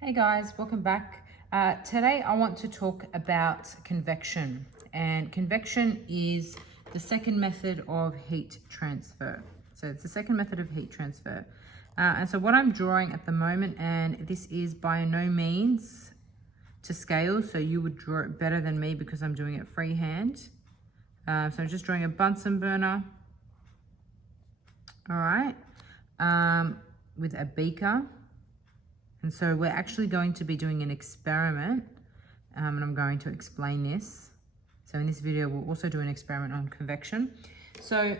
Hey guys, welcome back. Today I want to talk about convection, and convection is the second method of heat transfer. So it's the second method of heat transfer. And so what I'm drawing at the moment, and this is by no means to scale, so you would draw it better than me because I'm doing it freehand. So I'm just drawing a Bunsen burner, all right, with a beaker. And so we're actually going to be doing an experiment, and I'm going to explain this. So in this video, we'll also do an experiment on convection. So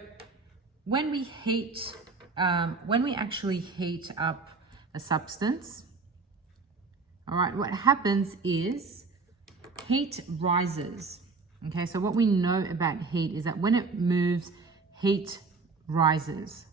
when we actually heat up a substance, all right, what happens is heat rises. Okay, so what we know about heat is that when it moves, heat rises.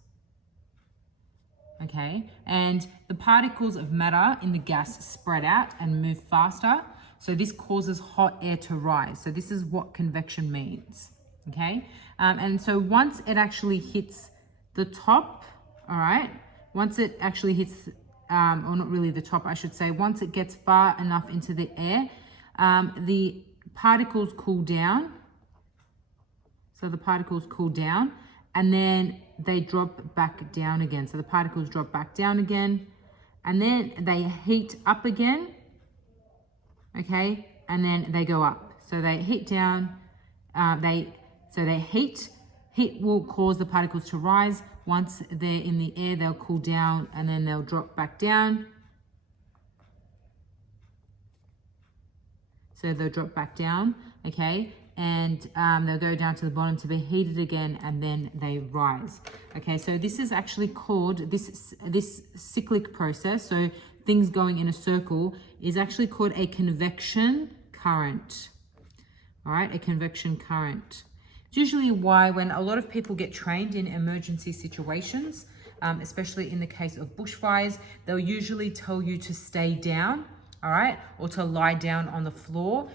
Okay, and the particles of matter in the gas spread out and move faster. So this causes hot air to rise. So this is what convection means. Okay, and so once it actually hits the top, all right, once it actually hits, or not really the top, I should say, once it gets far enough into the air, the particles cool down. So the particles cool down, and then they drop back down again. So the particles drop back down again, and then they heat up again, okay? And then they go up. So they heat down, heat will cause the particles to rise. Once they're in the air, they'll cool down, and then they'll drop back down. So they'll drop back down, okay? And they'll go down to the bottom to be heated again, and then they rise. Okay, so this is actually called, this cyclic process, so things going in a circle, is actually called a convection current. All right, a convection current. It's usually why when a lot of people get trained in emergency situations, especially in the case of bushfires, they'll usually tell you to stay down, all right, or to lie down on the floor.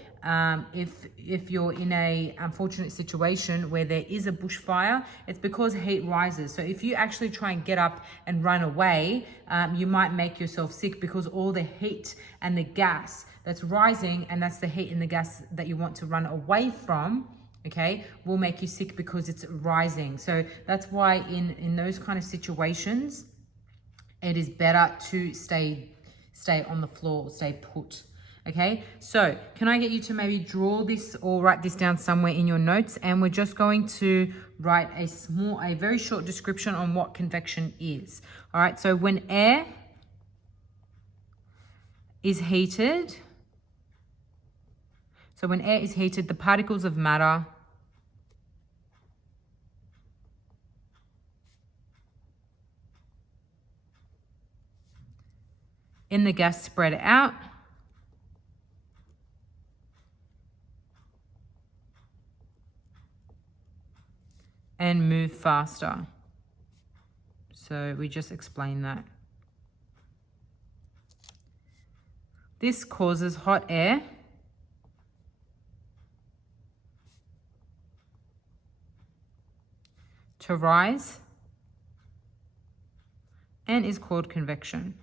If you're in a unfortunate situation where there is a bushfire, it's because heat rises. So if you actually try and get up and run away, you might make yourself sick because all the heat and the gas that's rising, and that's the heat and the gas that you want to run away from, okay, will make you sick because it's rising. So that's why in those kind of situations, it is better to stay on the floor, stay put. Okay, so can I get you to maybe draw this or write this down somewhere in your notes? And we're just going to write a very short description on what convection is. All right, so when air is heated, the particles of matter in the gas spread out and move faster. So we just explained that. This causes hot air to rise and is called convection.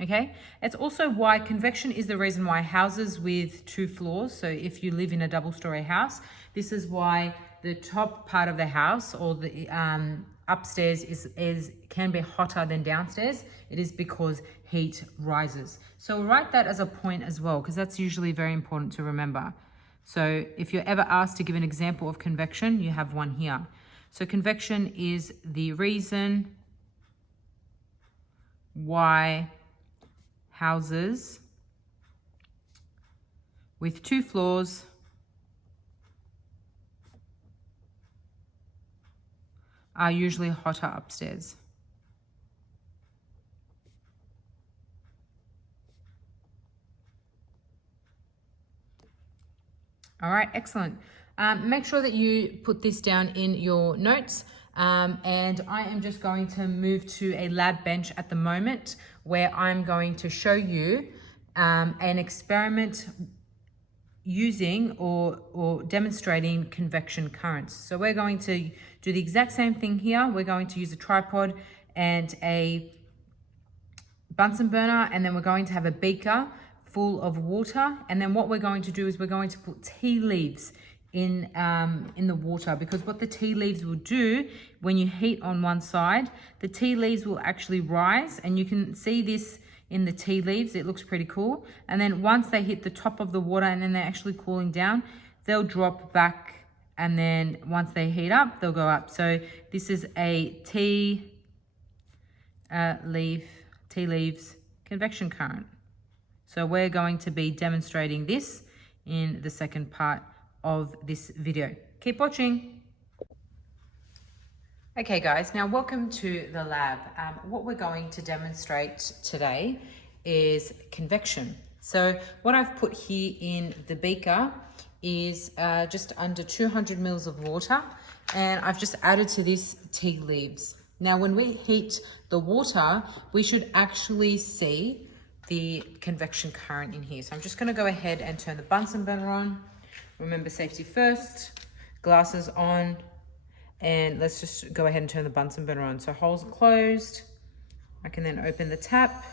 Okay, it's also why convection is the reason why houses with 2 floors, so if you live in a double-story house, this is why the top part of the house or the upstairs can be hotter than downstairs. It is because heat rises. So we'll write that as a point as well, because that's usually very important to remember. So if you're ever asked to give an example of convection, you have one here. So convection is the reason why houses with 2 floors are usually hotter upstairs. All right, excellent. Make sure that you put this down in your notes. And I am just going to move to a lab bench at the moment where I'm going to show you an experiment using or demonstrating convection currents. So we're going to do the exact same thing here. We're going to use a tripod and a Bunsen burner, and then we're going to have a beaker full of water. And then what we're going to do is we're going to put tea leaves in the water, because what the tea leaves will do when you heat on one side, the tea leaves will actually rise, and you can see this in the tea leaves. It looks pretty cool. And then once they hit the top of the water and then they're actually cooling down, they'll drop back, and then once they heat up, they'll go up. So this is a tea leaves convection current. So we're going to be demonstrating this in the second part of this video. Keep watching. Okay guys, now welcome to the lab. What we're going to demonstrate today is convection. So what I've put here in the beaker is just under 200 mils of water, and I've just added to this tea leaves. Now when we heat the water, we should actually see the convection current in here. So I'm just going to go ahead and turn the Bunsen burner on. Remember, safety first, glasses on, and let's just go ahead and turn the Bunsen burner on. So holes are closed. I can then open the tap.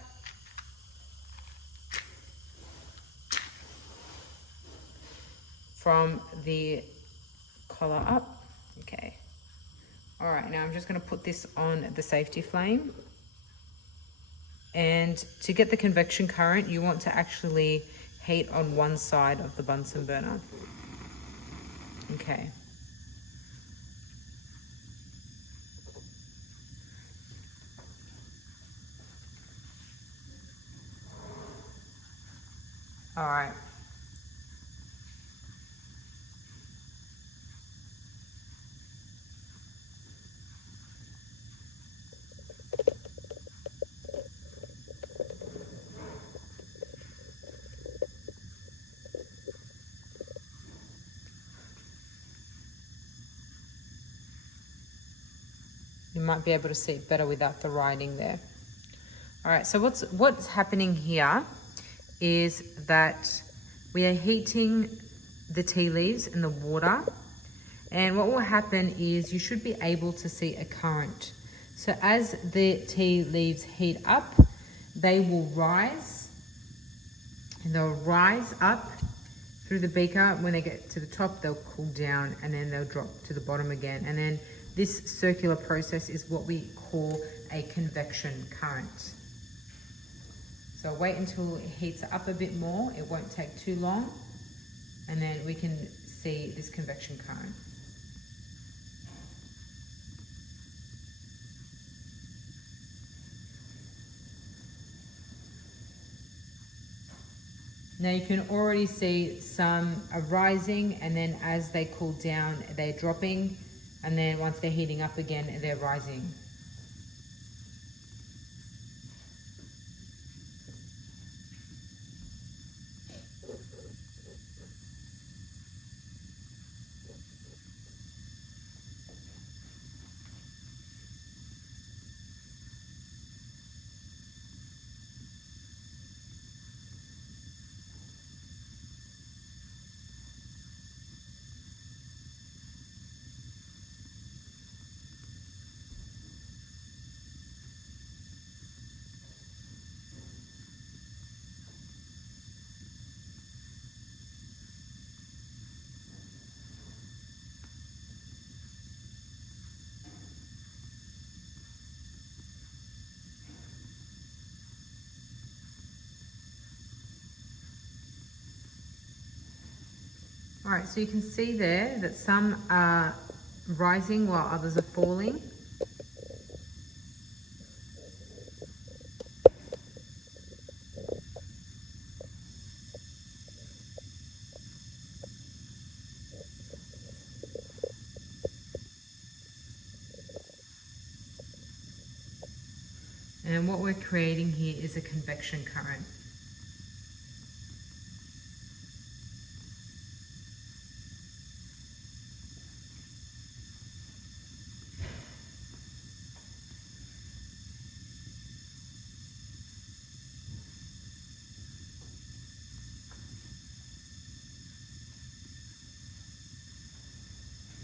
From the collar up. Okay. All right, now I'm just going to put this on the safety flame. And to get the convection current, you want to actually heat on one side of the Bunsen burner. Okay. All right. You might be able to see it better without the writing there. All right, so what's happening here is that we are heating the tea leaves in the water, and what will happen is you should be able to see a current. So as the tea leaves heat up, they will rise, and they'll rise up through the beaker. When they get to the top, they'll cool down, and then they'll drop to the bottom again. And then this circular process is what we call a convection current. So wait until it heats up a bit more. It won't take too long, and then we can see this convection current. Now you can already see some are rising, and then as they cool down, they're dropping, and then once they're heating up again, they're rising. All right, so you can see there that some are rising while others are falling. And what we're creating here is a convection current.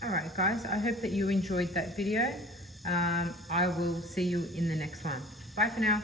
All right, guys, I hope that you enjoyed that video. I will see you in the next one. Bye for now.